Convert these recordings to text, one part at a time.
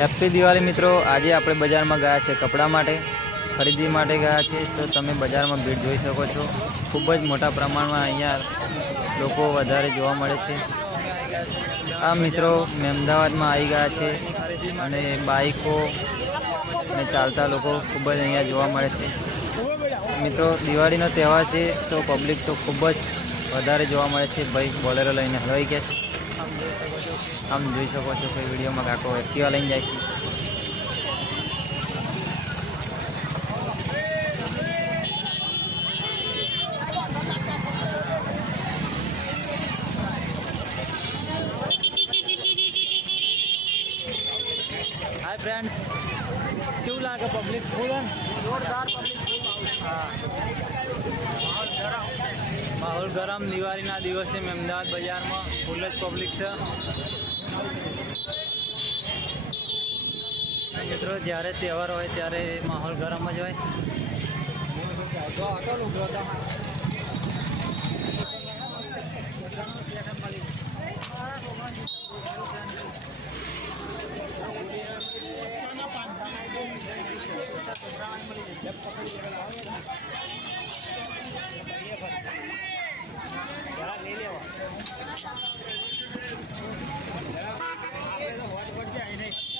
Happy Diwali મિત્રો. આજે આપણે બજારમાં ગયા છે કપડાં માટે. ખરીદી માટે ગયા છે. તો તમે બજારમાં ભીડ જોઈ શકો છો. ખૂબ જ મોટા પ્રમાણમાં અહીંયા લોકો વધારે જોવા મળે છે. આ મિત્રો અમદાવાદમાં આવી ગયા છે અને બાઈકો અને ચાલતા લોકો ખૂબ જ અહીંયા જોવા મળે છે. મિત્રો, દિવાળીનો તહેવાર છે તો પબ્લિક તો ખૂબ જ વધારે જોવા મળે છે. ભાઈ, બોલેરો લઈને હલવાઈ ગયા છે. આમ જોઈ શકો છો કે વિડીયોમાં કાકો એક્ટિવા લઈને જાય છે. હાય ફ્રેન્ડ્સ કેવું લાગે પબ્લિક ફૂલ જોરદાર માહોલ ગરમ. દિવાળીના દિવસે અમદાવાદ બજારમાં ફૂલ જ પબ્લિક છે. મિત્રો જ્યારે તહેવાર હોય ત્યારે માહોલ ગરમ જ હોય. જરા લઈ લેવા જરા આપણે તો હોટ હોટ જાય નહીં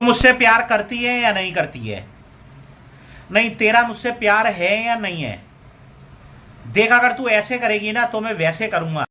मुझसे प्यार करती है या नहीं करती है? नहीं, तेरा मुझसे प्यार है या नहीं है? देख, अगर तू ऐसे करेगी ना तो मैं वैसे करूँगा।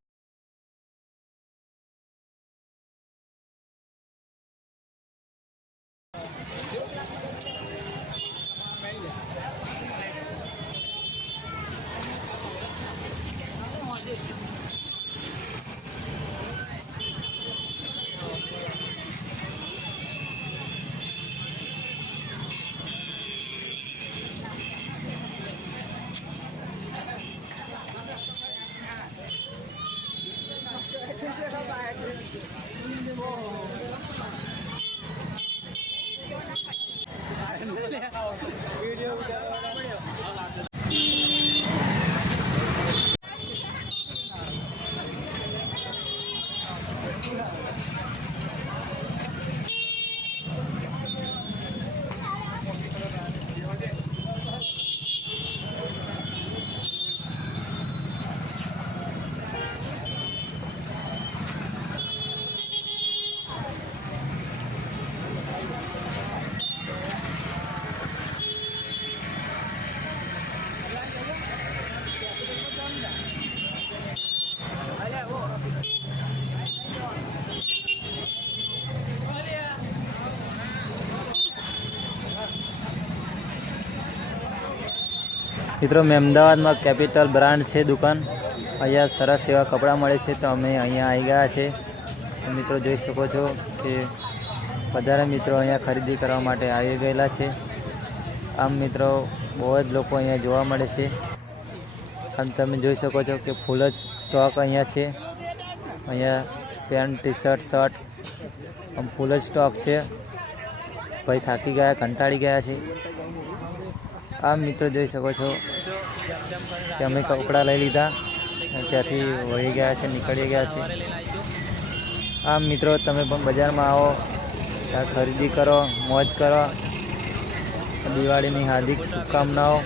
મિત્રો, મેં અમદાવાદમાં કેપિટલ બ્રાન્ડ છે, દુકાન. અહીંયા સરસ એવા કપડાં મળે છે, તો અમે અહીંયા આવી ગયા છે. મિત્રો, જોઈ શકો છો કે વધારે મિત્રો અહીંયા ખરીદી કરવા માટે આવી ગયેલા છે. આમ મિત્રો, બહુ જ લોકો અહીંયા જોવા મળે છે. આમ તમે જોઈ શકો છો કે ફૂલ જ સ્ટોક અહીંયા છે. અહીંયા પેન્ટ ટી શર્ટ શર્ટ આમ ફૂલ જ સ્ટોક છે. ભાઈ થાકી ગયા, કંટાળી ગયા છે. આ મિત્રો જોઈ શકો છો કે અમે કપડાં લઈ લીધા. ત્યાંથી વહી ગયા છે, નીકળી ગયા છે. આમ મિત્રો તમે પણ બજારમાં આવો. ત્યાં ખરીદી કરો, મોજ કરો. દિવાળીની હાર્દિક શુભકામનાઓ.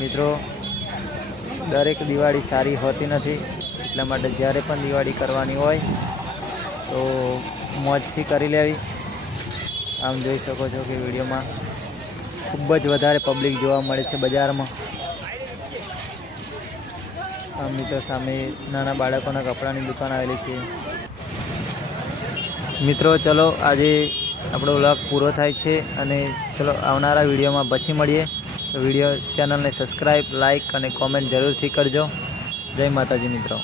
મિત્રો, દરેક દિવાળી સારી હોતી નથી, એટલા માટે જ્યારે પણ દિવાળી કરવાની હોય, તો મોજથી કરી લેવી. આમ જોઈ શકો છો કે વિડીયોમાં ખૂબ જ વધારે પબ્લિક જોવા મળે છે બજારમાં. આ મિત્રો સામે નાના બાળકોના કપડાની દુકાન આવેલી છે. મિત્રો, ચલો આજે આપણો વ્લોગ પૂરો થાય છે અને ચલો આવનારા વિડીયોમાં પછી મળીએ. તો વીડિયો ચેનલને સબસ્ક્રાઈબ લાઇક અને કોમેન્ટ જરૂરથી કરજો. જય માતાજી મિત્રો.